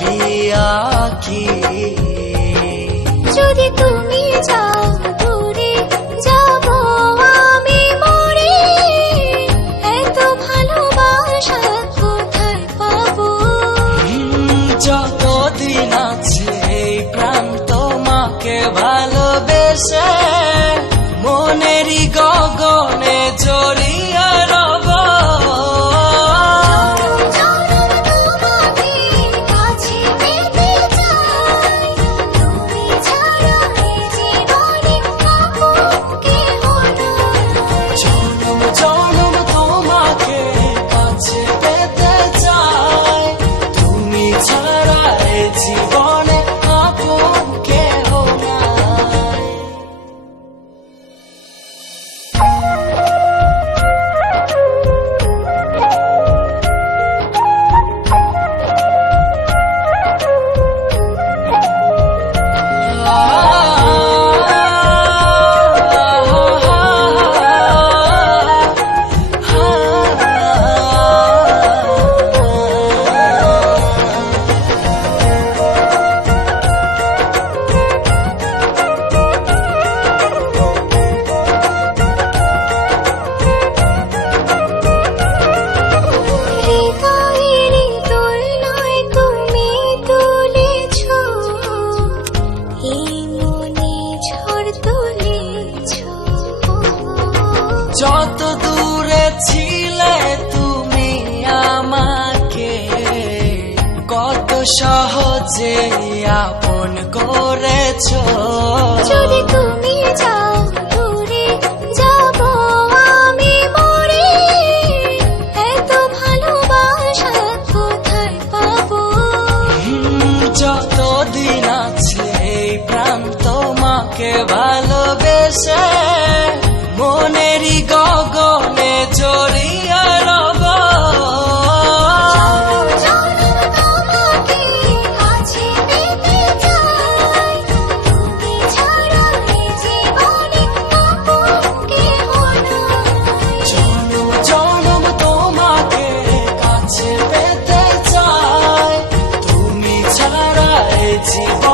ছবি আঁকি। যদি তুমি যাও দূরে যাব আমি মরে, এত ভালোবাসা কোথায় পাবো? যতদিন আছে এই প্রাণ তোমাকে ভালোবেসে মনেরই গগনে জড়িয়ে রব। জনম জনম তোমাকে কাছে পেতে চাই, তুমি ছাড়া এই জীবনে আপন কেহ নাই। যত দূরে ছিলে তুমি আমাকে কত সহজে আপন করেছো। যদি তুমি যাও দূরে যাব আমি মরে, এত ভালোবাসা কোথায় পাবো? যতদিন আছে এই প্রাণ তোমাকে ভালোবেসে মনেরই গগনে জড়িয়ে রব। জনম জনম তোমাকে কাছে পেতে চাই, তুমি ছাড়া এই জীবন